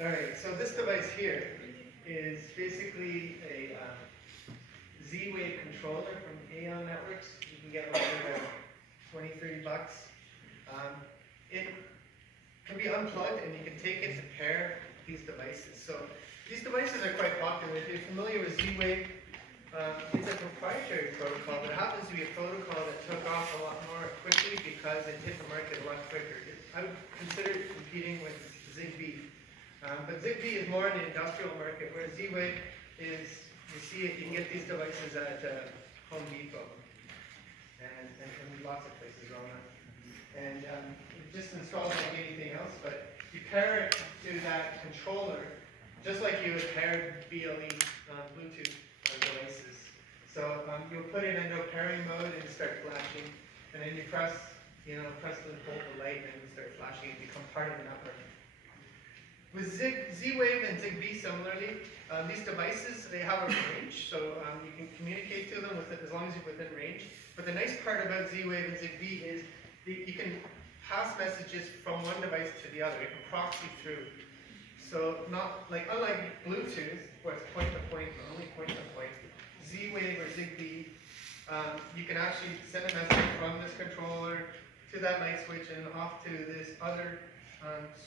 Alright, so this device here is basically a Z-Wave controller from Aeon Networks. You can get one for about 20, $30. It can be unplugged and you can take it to pair these devices. So these devices are quite popular. If you're familiar with Z-Wave, it's a proprietary protocol, but it happens to be a protocol that took off a lot more quickly because it hit the market a lot quicker. I would consider it competing with ZigBee. But ZigBee is more in the industrial market, whereas Z-Wave is, you see it, you can get these devices at Home Depot and lots of places around that. And it just installs like anything else, but you pair it to that controller, just like you would pair BLE Bluetooth devices. So you'll put it into a pairing mode and start flashing, and then you press the hold the light and you start flashing and become part of the network. With Z-Wave and ZigBee similarly, these devices, they have a range, so you can communicate to them as long as you're within range. But the nice part about Z-Wave and ZigBee is you can pass messages from one device to the other. You can proxy through. So unlike Bluetooth, where it's point to point, or only point to point, Z-Wave or ZigBee, you can actually send a message from this controller to that light switch and off to this other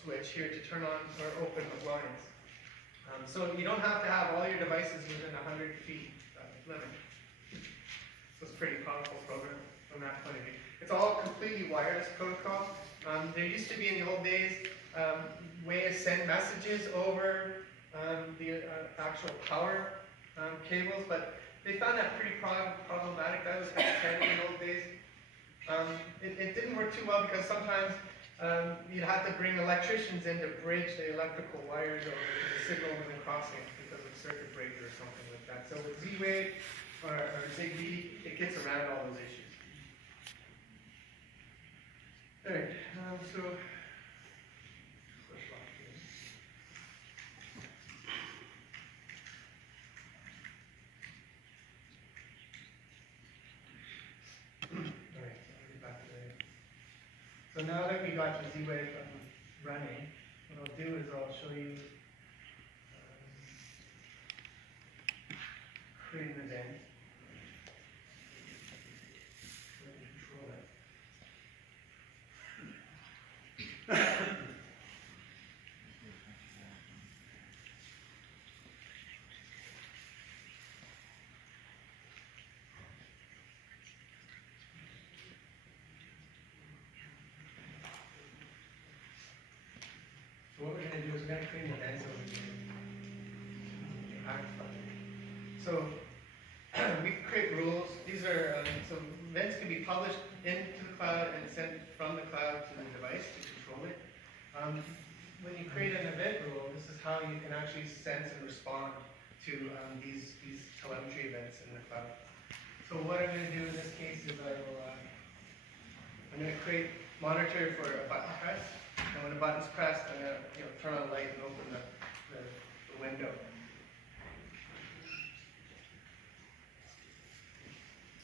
switch here to turn on or open the blinds. So you don't have to have all your devices within 100 feet limit. So it's a pretty powerful program from that point of view. It's all completely wireless protocol. There used to be in the old days way to send messages over the actual power cables, but they found that pretty problematic. That was X10 in the old days. It didn't work too well because sometimes you'd have to bring electricians in to bridge the electrical wires over to the signal when they're crossing because of a circuit breaker or something like that. So with Z-Wave or ZigBee, it gets around all those issues. Alright, so push lock here. Alright, so I'll get back to there. So now that we got the Z-Wave running, what I'll do is I'll show you creating an event. So I can control it. So what we're going to do is we're going to create an event over here. So we create rules. These are so events can be published into the cloud and sent from the cloud to the device to control it. When you create an event rule, this is how you can actually sense and respond to these telemetry events in the cloud. So what I'm going to do in this case is I'm going to create monitor for a button press. And when the button's pressed, I'm going to turn on the light and open the window.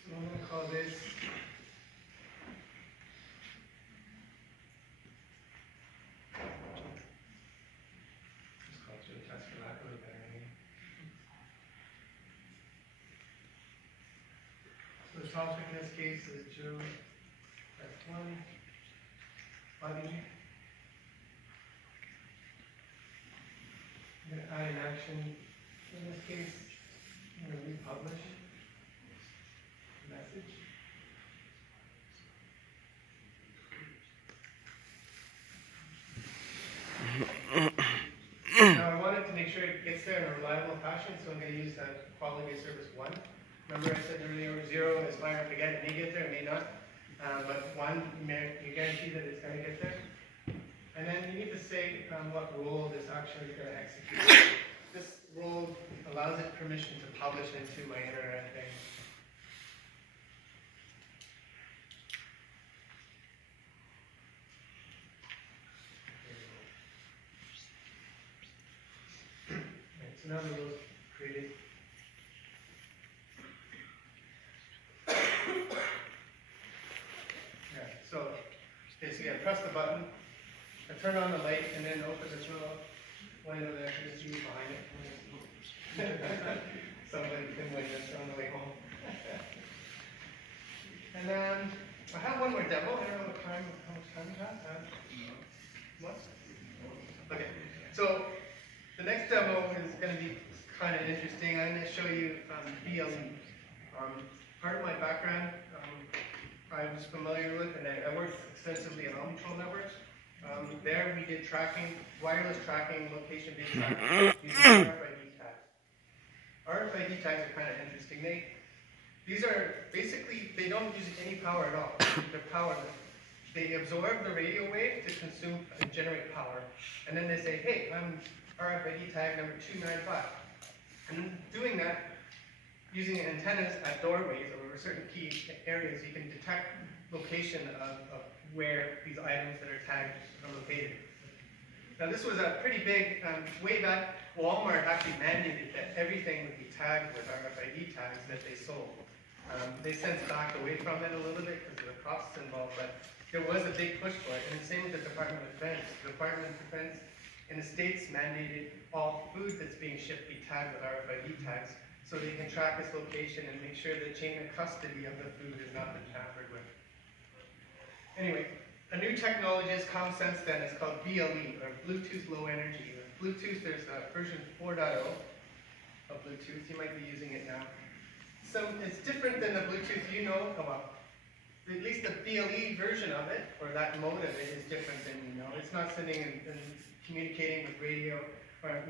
So I'm going to call this test for lack of a better name. So the topic in this case is Joe F1 button. I'm going to add an action. In this case, I'm going to republish the message. Now I wanted to make sure it gets there in a reliable fashion, so I'm going to use quality of service 1. Remember I said earlier 0 is fire and forget. It may get there, it may not. But 1, you guarantee that it's going to get there. And then you need to say what rule this action is going to execute. This rule allows it permission to publish into my internet thing. Right, so now the rule is created. So basically I press the button, I turn on the light, and then open this little One over there, there's you behind it. Somebody can win this on the way home. And then I have one more demo. I don't know how much time we have. What? Okay. So the next demo is going to be kind of interesting. I'm going to show you BLE. Part of my background I was familiar with, and I worked extensively on Omnitrol networks. There we did tracking, wireless tracking, location-based tracking using RFID tags. RFID tags are kind of interesting. These are basically, they don't use any power at all. They're powerless. They absorb the radio wave to consume and generate power. And then they say, hey, I'm RFID tag number 295. And doing that, using antennas at doorways or certain key areas, you can detect location of where these items that are tagged are located. Now this was a pretty big, way back, Walmart actually mandated that everything would be tagged with RFID tags that they sold. They since backed away from it a little bit because of the costs involved, but there was a big push for it. And the same with the Department of Defense. The Department of Defense in the States mandated all food that's being shipped be tagged with RFID tags so they can track its location and make sure the chain of custody of the food has not been tampered with. Anyway, a new technology has come since then. It's called BLE, or Bluetooth Low Energy. With Bluetooth, there's version 4.0 of Bluetooth. You might be using it now. It's different than the Bluetooth you know about. At least the BLE version of it, or that mode of it, is different than you know. It's not sitting and communicating with radio, or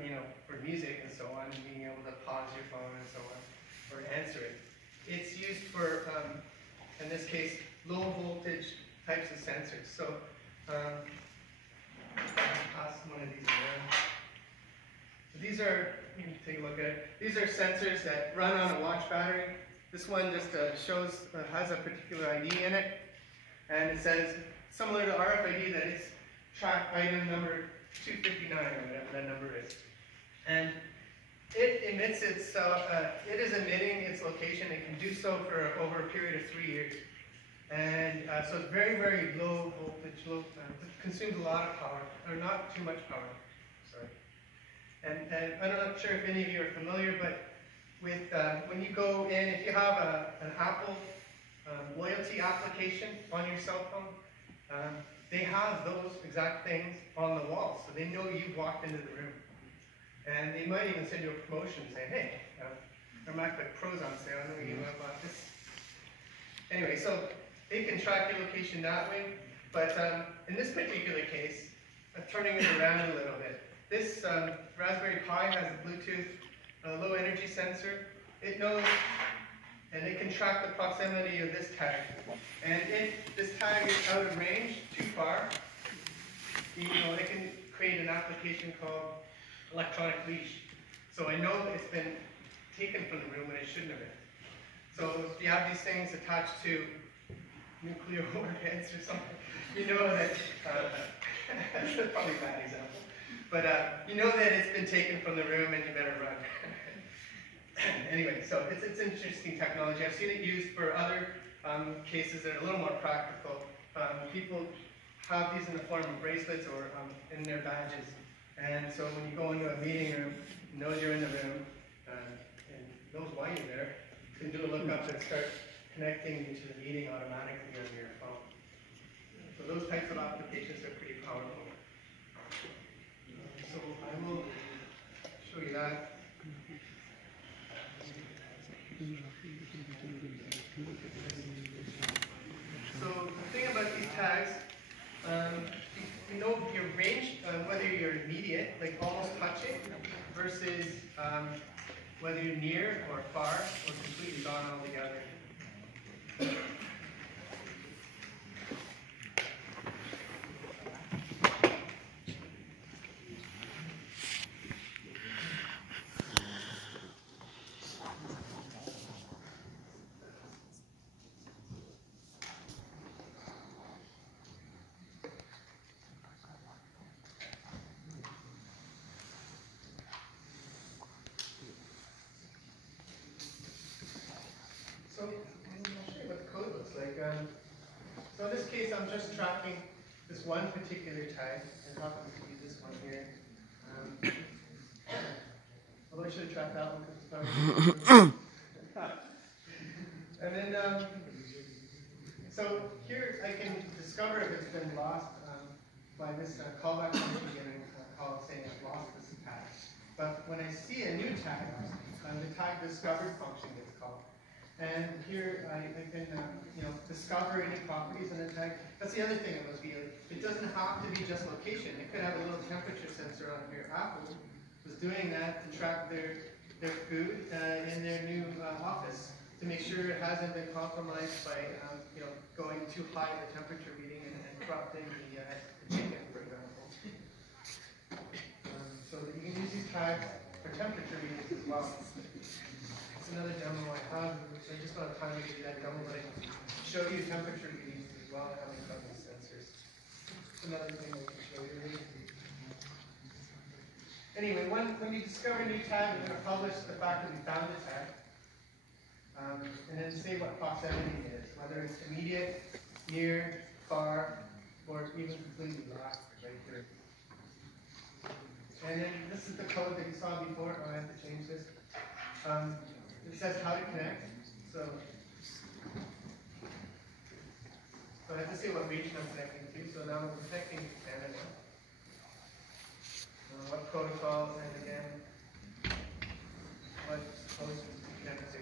for music and so on, and being able to pause your phone and so on, or answer it. It's used for, in this case, low voltage types of sensors. So, pass one of these around. So these are, you can take a look at it. These are sensors that run on a watch battery. This one just shows, has a particular ID in it, and it says, similar to RFID, that it's track item number 259, or whatever that number is. And it emits itself, it is emitting its location. It can do so for over a period of 3 years. And so it's very, very low voltage, consumes a lot of power, or not too much power, sorry. And I'm not sure if any of you are familiar, but with when you go in, if you have an Apple loyalty application on your cell phone, they have those exact things on the wall, so they know you've walked into the room. And they might even send you a promotion saying, hey, our MacBook Pro's on sale, I know you bought this. Anyway, so they can track your location that way, but in this particular case, turning it around a little bit, this Raspberry Pi has a Bluetooth low energy sensor. It knows, and it can track the proximity of this tag. And if this tag is out of range, too far, it can create an application called electronic leash. So I know that it's been taken from the room when it shouldn't have been. So if you have these things attached to nuclear warheads or something, you know that, that's probably a bad example, but you know that it's been taken from the room and you better run. Anyway, so it's interesting technology. I've seen it used for other cases that are a little more practical. People have these in the form of bracelets or in their badges. And so when you go into a meeting room, it knows you're in the room, and knows why you're there, you can do a lookup and start connecting you to the meeting automatically on your phone. So those types of applications are pretty powerful. So I will show you that. So the thing about these tags, you know your range, whether you're immediate, like almost touching, versus whether you're near or far or completely gone altogether. So I'll show you what the code looks like. So in this case, I'm just tracking this one particular tag. I happen to use this one here. scrap that one because it's not. And then, so here I can discover if it's been lost by this callback function getting a call saying I've lost this tag. But when I see a new tag, the tag discovered function gets called. And here I can discover any properties in a tag. That's the other thing about BLE. It doesn't have to be just location. It could have a little temperature sensor on here. Apple was doing that to track their food in their new office, to make sure it hasn't been compromised by going too high in the temperature reading and corrupting the chicken, for example. So that you can use these tags for temperature readings as well. It's another demo I have, so I just don't have time to give you that demo, but I can show you temperature readings as well, having got these sensors. It's another thing I can show you. Anyway, when you discover a new tag, we're going to publish the fact that we found the tag. And then say what proximity is, whether it's immediate, near, far, or even completely lost right here. And then this is the code that you saw before. Oh, I have to change this. It says how to connect. So I have to say what region I'm connecting to. So now I'm connecting to Canada. What protocols, and again, what host to connect to.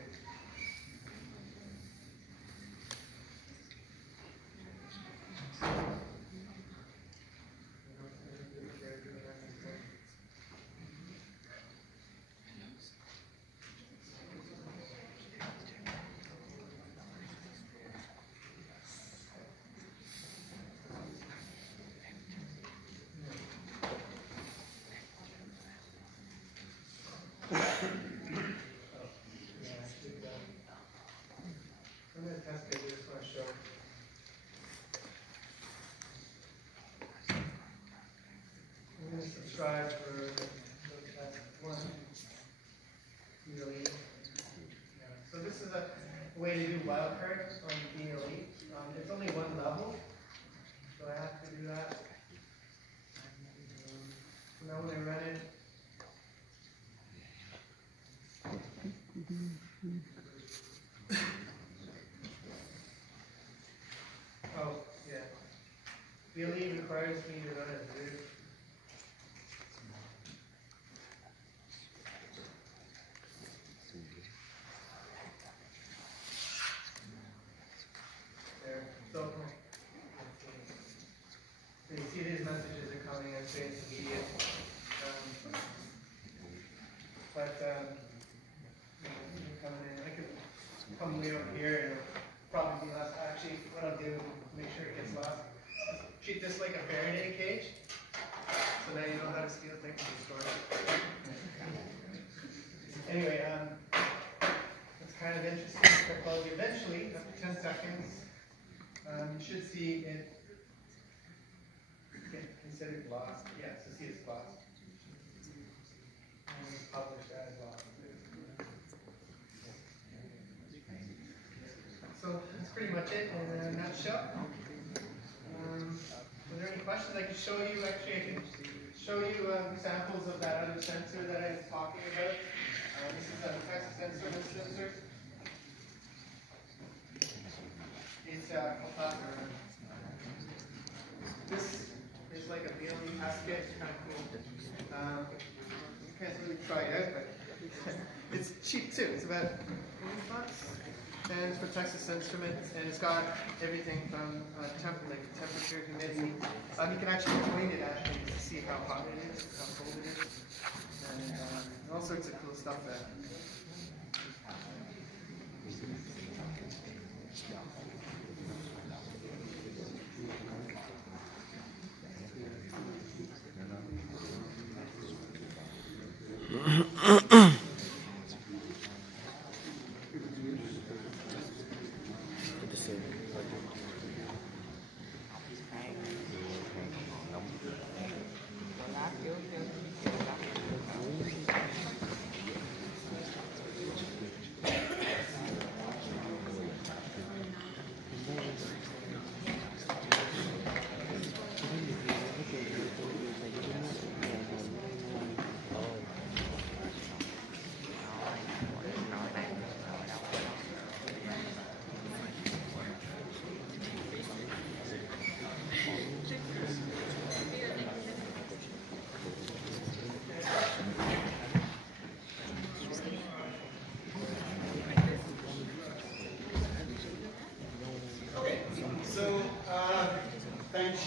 I'm going to test it. I just want to show. I'm going to subscribe for the test one. BLE. Yeah. So this is a way to do wildcard on BLE. It's only one level, so I have to do that. So now when I run it, oh, yeah. BLE requires me to run a root. There. So you see these messages are coming and saying it's immediate. I could come way up here and it'll probably be lost. Actually, what I'll do, make sure it gets lost, treat this like a Faraday cage. So now you know how to steal things from the store. Anyway, it's kind of interesting technology. Eventually, after 10 seconds, you should see it get considered lost. Yeah, so see it's lost. And it's published as lost. So that's pretty much it in a nutshell. Are there any questions? I can show you, actually, I can show you examples of that other sensor that I was talking about. This is a Texas Instruments sensor. It's a capacitor. This is like a BLE test kit. It's kind of cool. You can't really try it out, but it's cheap too. It's about $40. And it's for Texas Instruments, and it's got everything from temperature, humidity. You can actually point it at things to see how hot it is, how cold it is, and all sorts of cool stuff there.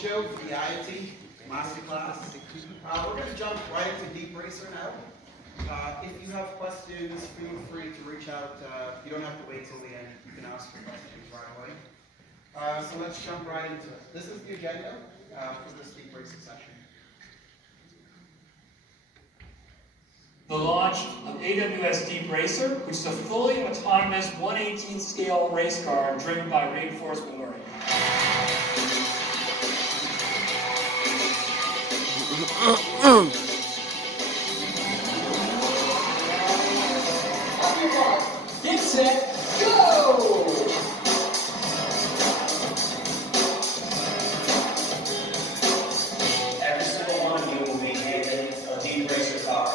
show for the IoT Masterclass. We're going to jump right into Deep Racer now. If you have questions, feel free to reach out. You don't have to wait till the end. You can ask your questions right away. So let's jump right into it. This is the agenda for this Deep Racer session. The launch of AWS Deep Racer, which is a fully autonomous 1/18 scale race car driven by reinforcement learning. Get set, go! Every single one of you will be handed a Deep Racer car.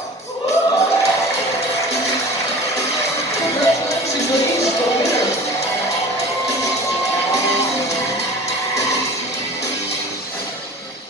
Congratulations, ladies, the winner.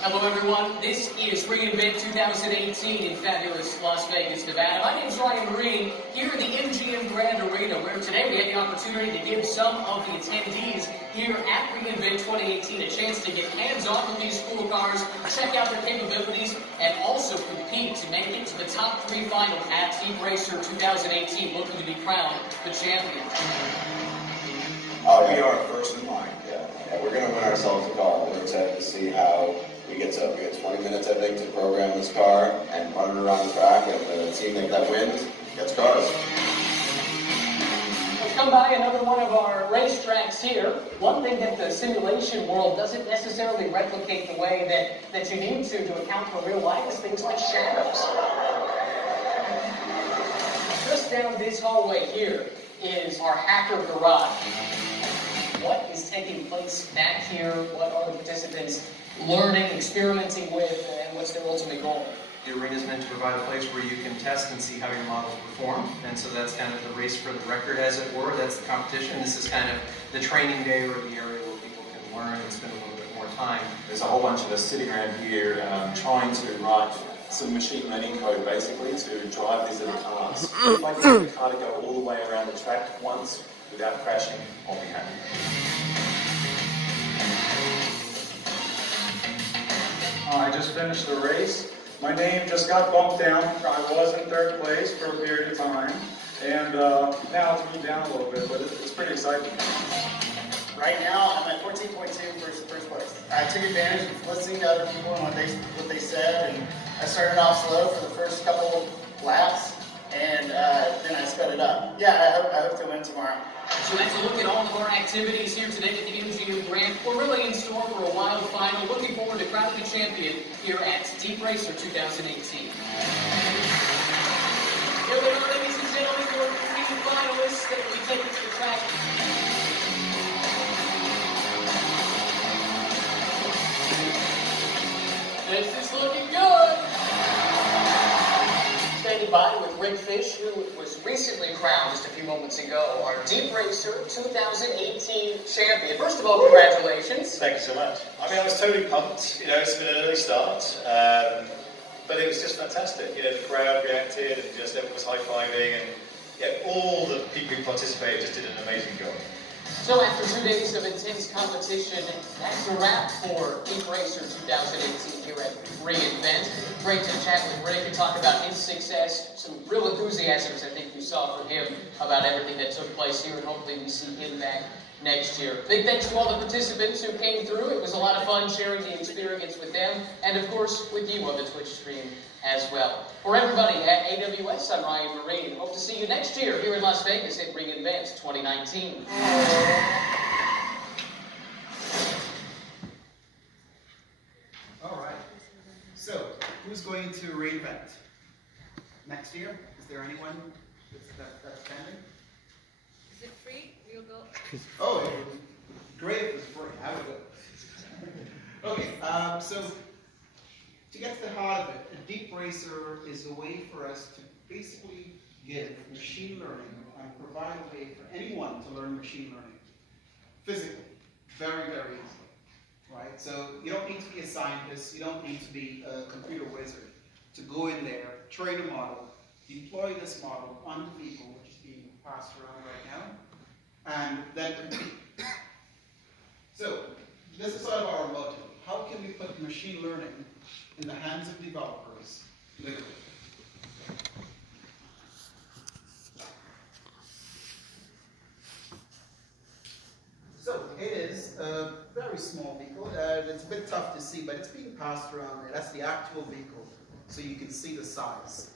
Hello everyone, this is reInvent 2018 in fabulous Las Vegas, Nevada. My name is Ryan Marine, here at the MGM Grand Arena, where today we had the opportunity to give some of the attendees here at reInvent 2018 a chance to get hands-on with these cool cars, check out their capabilities, and also compete to make it to the top 3 final at Deep Racer 2018, looking to be crowned the champion. We are first in line, yeah. We're going to win ourselves a car. We're excited to see how we get 20 minutes, I think, to program this car and run it around the track, and the team that wins gets cars. We've come by another one of our racetracks here. One thing that the simulation world doesn't necessarily replicate the way that you need to account for real life is things like shadows. Just down this hallway here is our hacker garage. What is taking place back here? What are the participants learning, experimenting with, and what's their ultimate goal? The arena is meant to provide a place where you can test and see how your models perform, and so that's kind of the race for the record, as it were. That's the competition. This is kind of the training day or the area where people can learn and spend a little bit more time. There's a whole bunch of us sitting around here trying to write some machine learning code, basically, to drive these little cars. If I get the car to go all the way around the track once without crashing, I'll be happy. I just finished the race. My name just got bumped down. I was in 3rd place for a period of time, and now it's moved down a little bit, but it's pretty exciting. Right now, I'm at 14.2 for first place. I took advantage of listening to other people and what they said, and I started off slow for the first couple laps, and then I sped it up. Yeah, I hope to win tomorrow. So that's a look at all of our activities here today at the MGM Grand. We're really in store for a wild final. Looking forward to crowning the champion here at Deep Racer 2018. Here we are, ladies and gentlemen, your 3 finalists that will be taken to the track. This is looking good. Standing by with Rick Fish, who was recently crowned just a few moments ago, our Deep Racer 2018 champion. First of all, congratulations. Thank you so much. I mean, I was totally pumped. You know, it's been an early start, but it was just fantastic. You know, the crowd reacted and just everyone was high-fiving, and yeah, all the people who participated just did an amazing job. So after 2 days of intense competition, that's a wrap for Deep Racer 2018 here at reInvent. Great to chat with Rick and talk about his success. Some real enthusiasms I think you saw from him about everything that took place here, and hopefully we see him back next year. Big thanks to all the participants who came through. It was a lot of fun sharing the experience with them, and of course with you on the Twitch stream as well. For everybody at AWS, I'm Ryan Marine. Hope to see you next year here in Las Vegas at reInvent 2019. All right. So, who's going to reInvent next year? Is there anyone that's pending? Is it free? We'll go. Oh, great if it's free. I would go. Okay, so to get to the heart of it, a Deep Racer is a way for us to basically give machine learning and provide a way for anyone to learn machine learning physically, very, very easily, right? So you don't need to be a scientist, you don't need to be a computer wizard to go in there, train a model, deploy this model on the vehicle, which is being passed around right now, and then compete. So this is sort of our motto. how can we put machine learning in the hands of developers literally? So it is a very small vehicle. It's a bit tough to see, but it's being passed around there. That's the actual vehicle, so you can see the size.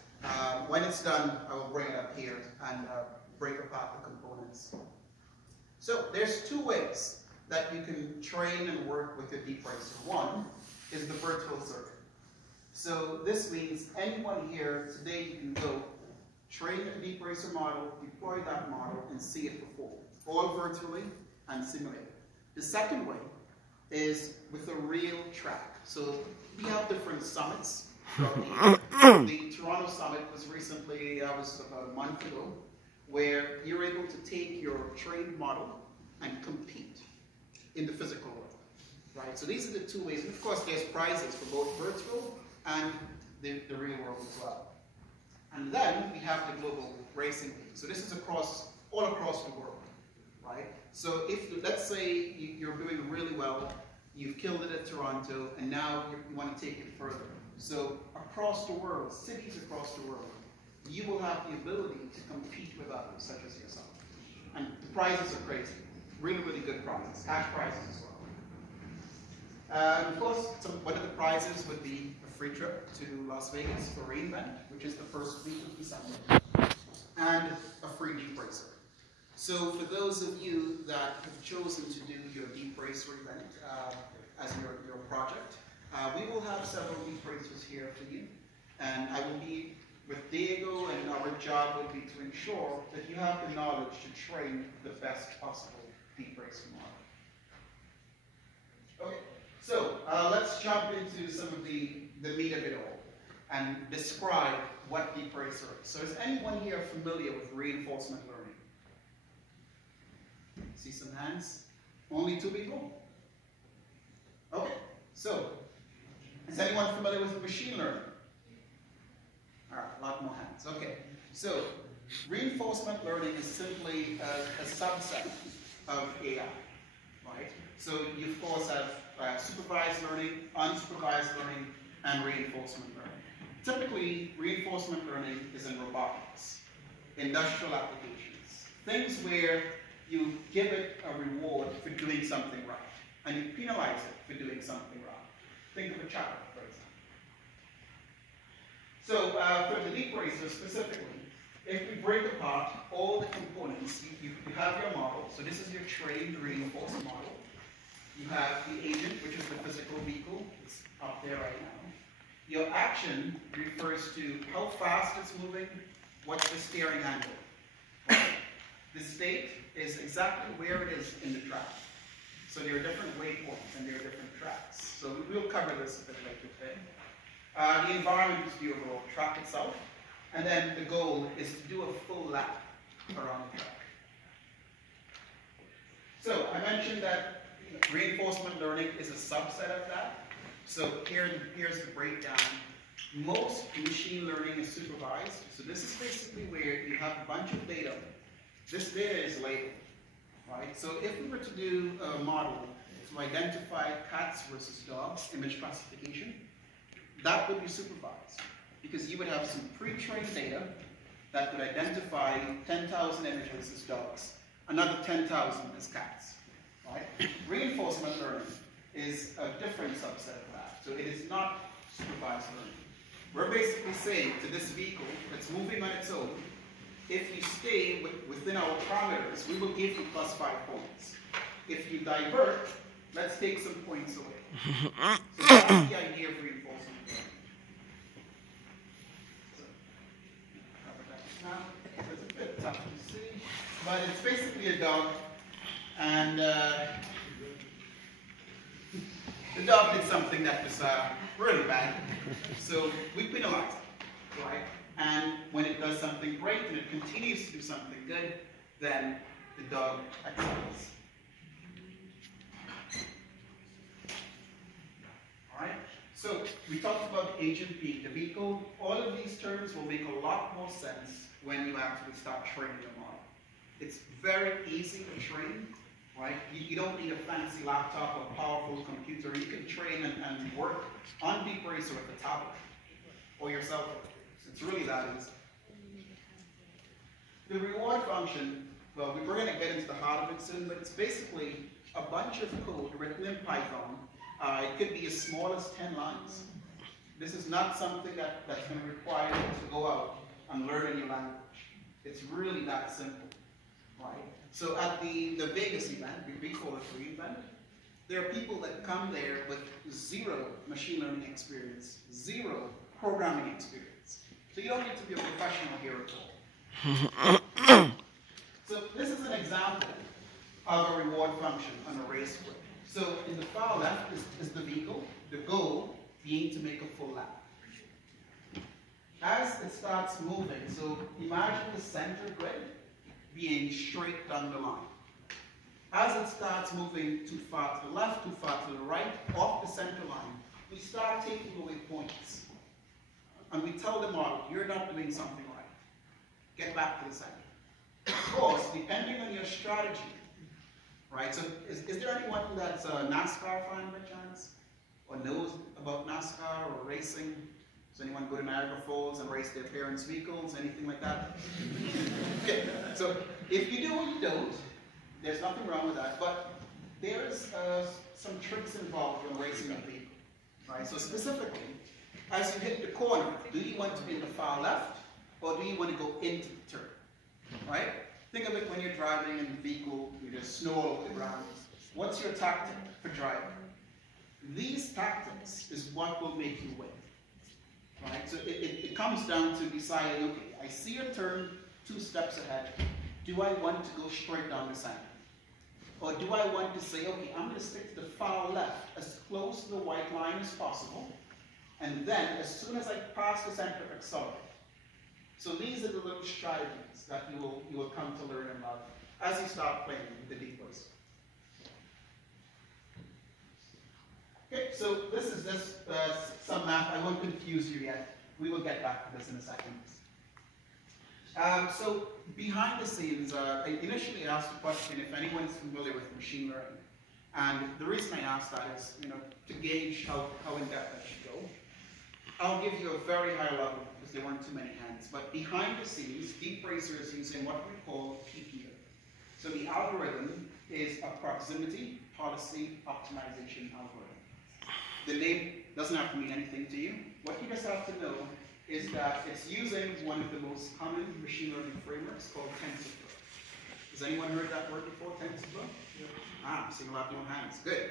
When it's done, I will bring it up here and break apart the components. So there's two ways that you can train and work with your deep racer. One is the virtual circuit. So this means anyone here today, you can go train a deep racer model, deploy that model, and see it perform, all virtually and simulated. The second way is with a real track. So we have different summits. The Toronto summit was recently, was about a month ago, where you're able to take your trained model and compete in the physical world, right? So these are the two ways. And of course, there's prizes for both virtual and the real world as well. And then we have the global racing league. So this is all across the world, right? So if, let's say you're doing really well, you've killed it at Toronto, and now you want to take it further. So across the world, cities across the world, you will have the ability to compete with others, such as yourself. And the prizes are crazy. Really, really good prizes. Cash prizes as well. Of course, one of the prizes would be a free trip to Las Vegas for re:Invent, which is the first week of December, and a free deep racer. So for those of you that have chosen to do your deep racer event as your project, we will have several deep racers here for you, and I will be with Diego, and our job will be to ensure that you have the knowledge to train the best possible deep racer model. Okay, so let's jump into some of the meat of it all and describe what deep racer is. So is anyone here familiar with reinforcement learning? See some hands? Only two people? Okay, so is anyone familiar with machine learning? All right, a lot more hands. Okay, so reinforcement learning is simply a subset of AI, right? So you of course have supervised learning, unsupervised learning, and reinforcement learning. Typically, reinforcement learning is in robotics, industrial applications, things where you give it a reward for doing something right, and you penalize it for doing something wrong. Think of a child, for example. So for the deep racer specifically, if we break apart all the components, you have your model. So this is your trained reinforced model. You have the agent, which is the physical vehicle. It's up there right now. Your action refers to how fast it's moving, what's the steering angle. Right? The state is exactly where it is in the track. So there are different waypoints and there are different tracks. So we'll cover this a bit later today. The environment is the overall track itself. And then the goal is to do a full lap around the track. So I mentioned that reinforcement learning is a subset of that. So here's the breakdown. Most machine learning is supervised. So this is basically where you have a bunch of data. This data is labeled, right? So if we were to do a model to identify cats versus dogs, image classification, that would be supervised. Because you would have some pre-trained data that would identify 10,000 images as dogs, another 10,000 as cats, right? Reinforcement learning is a different subset of that. So it is not supervised learning. We're basically saying to this vehicle that's moving on its own, if you stay within our parameters, we will give you +5 points. If you divert, let's take some points away. So that's the idea of reinforcement learning. Now, it's a bit tough to see, but it's basically a dog, and the dog did something that was really bad, so we penalize it, right? And when it does something great and it continues to do something good, then the dog excels. All right? So we talked about the agent being the vehicle. All of these terms will make a lot more sense when you actually start training the model. It's very easy to train, right? You don't need a fancy laptop or powerful computer. You can train and work on Deep Racer with a tablet or your cell phone. It's really that easy. The reward function, well, we're going to get into the heart of it soon, but it's basically a bunch of code written in Python. It could be as small as 10 lines. This is not something that's going to require you to go out and learn a new language. It's really that simple, right? So at the Vegas event, we call it free event, there are people that come there with zero machine learning experience, zero programming experience. So you don't need to be a professional here at all. So this is an example of a reward function on a race script. So in the far left is the vehicle, the goal being to make a full lap. As it starts moving, so imagine the center grid being straight down the line. As it starts moving too far to the left, too far to the right, off the center line, we start taking away points. And we tell the model, you're not doing something right. Get back to the center. Of course, depending on your strategy, right? So is there anyone that's a NASCAR fan by chance? Or knows about NASCAR or racing? Does anyone go to Niagara Falls and race their parents' vehicles, anything like that? Okay, so if you do or you don't, there's nothing wrong with that, but there's some tricks involved when racing a vehicle, right? So specifically, as you hit the corner, do you want to be in the far left, or do you want to go into the turn, right? Think of it when you're driving in a vehicle, there's snow all over the ground. What's your tactic for driving? These tactics is what will make you win, right? So it comes down to deciding, okay, I see a turn 2 steps ahead. Do I want to go straight down the center? Or do I want to say, okay, I'm going to stick to the far left as close to the white line as possible, and then as soon as I pass the center, accelerate. So these are the little strategies that you will come to learn and love as you start playing with the Deep Racer. Okay, so this is just some math. I won't confuse you yet. We will get back to this in a second. So behind the scenes, I initially asked the question if anyone's familiar with machine learning. And the reason I asked that is, to gauge how in-depth I should go. I'll give you a very high level because there weren't too many hands. But behind the scenes, Deep Racer is using what we call PPO. So the algorithm is a proximity policy optimization algorithm. The name doesn't have to mean anything to you. What you just have to know is that it's using one of the most common machine learning frameworks called TensorFlow. Has anyone heard that word before, TensorFlow? Yeah. Ah, seeing a lot of no hands. Good.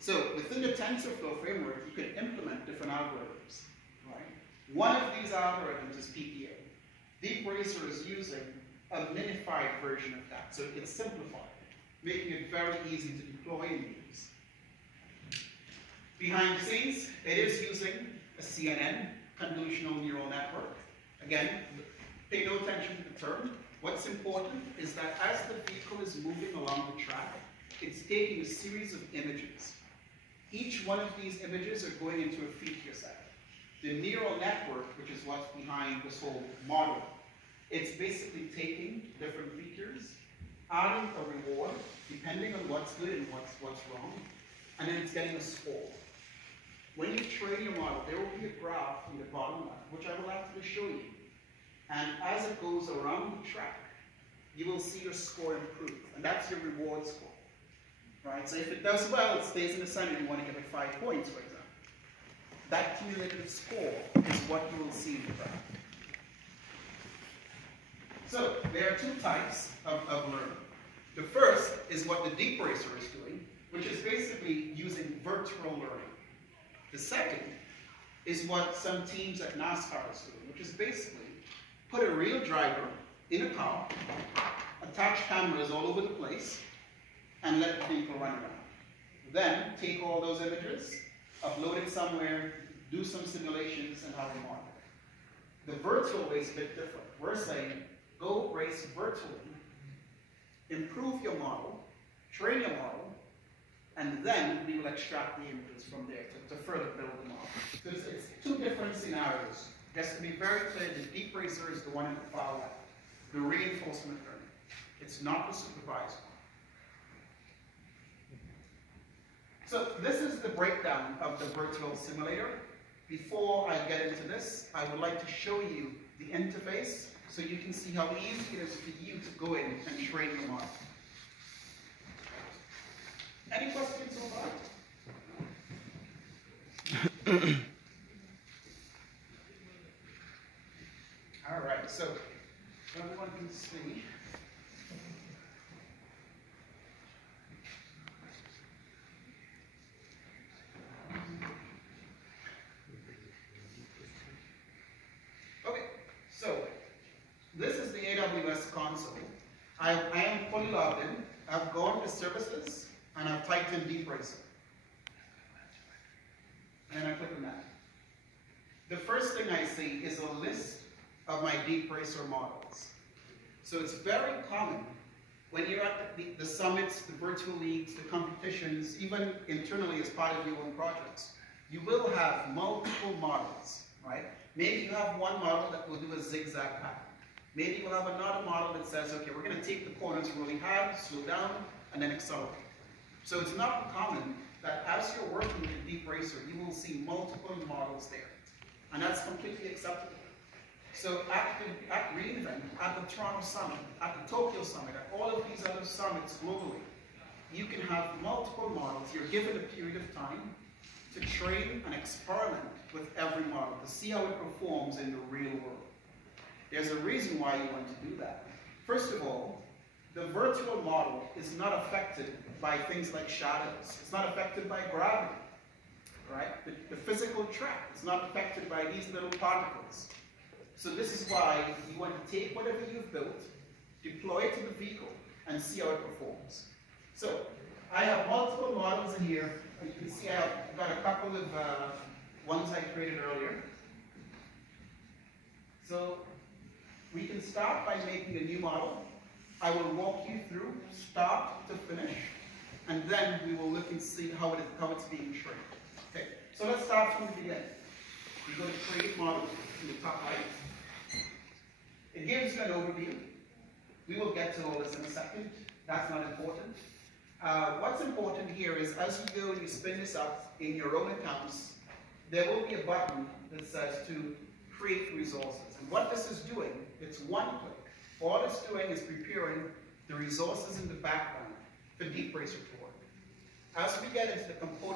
So within the TensorFlow framework, you can implement different algorithms. Right? One of these algorithms is PPO. Deep Racer is using a minified version of that. So it's simplified, making it very easy to deploy and use. Behind the scenes, it is using a CNN, convolutional neural network. Again, pay no attention to the term. What's important is that as the vehicle is moving along the track, it's taking a series of images. Each one of these images are going into a feature set. The neural network, which is what's behind this whole model, it's basically taking different features, adding a reward, depending on what's good and what's wrong, and then it's getting a score. When you train your model, there will be a graph in the bottom left, which I will actually show you. And as it goes around the track, you will see your score improve, and that's your reward score. Right? So if it does well, it stays in the center, you want to give it 5 points, for example. That cumulative score is what you will see in the graph. So there are 2 types of learning. The first is what the Deep Racer is doing, which is basically using virtual learning. The second is what some teams at NASCAR is doing, which is basically put a real driver in a car, attach cameras all over the place, and let the vehicle run around. Then take all those images, upload it somewhere, do some simulations, and have a model. The virtual way is a bit different. We're saying, go race virtually, improve your model, train your model, and then we will extract the images from there to further build the model. So it's 2 different scenarios. Just to be very clear, the Deep Racer is the one in the far left, the reinforcement learning. It's not the supervised one. So this is the breakdown of the virtual simulator. Before I get into this, I would like to show you the interface so you can see how easy it is for you to go in and train your model. Any questions so far? All right, so everyone can see. Okay, so this is the AWS console. I am fully logged in. I've gone to services and I've typed in Deep Racer. And I click on that. The first thing I see is a list of my Deep Racer models. So it's very common when you're at the summits, the virtual leagues, the competitions, even internally as part of your own projects, you will have multiple models, right? Maybe you have one model that will do a zigzag pattern. Maybe you'll have another model that says, okay, we're going to take the corners really hard, slow down, and then accelerate. So it's not uncommon that as you're working with the Deep Racer, you will see multiple models there. And that's completely acceptable. So at reInvent, at the Toronto Summit, at the Tokyo Summit, at all of these other summits globally, you can have multiple models. You're given a period of time to train and experiment with every model to see how it performs in the real world. There's a reason why you want to do that. First of all, the virtual model is not affected by things like shadows. It's not affected by gravity, right? The physical track is not affected by these little particles. So this is why you want to take whatever you've built, deploy it to the vehicle, and see how it performs. So I have multiple models in here. You can see I've got a couple of ones I created earlier. So we can start by making a new model. I will walk you through start to finish, and then we will look and see how it's being trained. Okay, so let's start from the beginning. You go to create model in the top right. It gives you an overview. We will get to all this in a second. That's not important. What's important here is as you go and you spin this up in your own accounts, there will be a button that says to create resources. And what this is doing, it's one click. All it's doing is preparing the resources in the background for Deep Racer to work. As we get into the component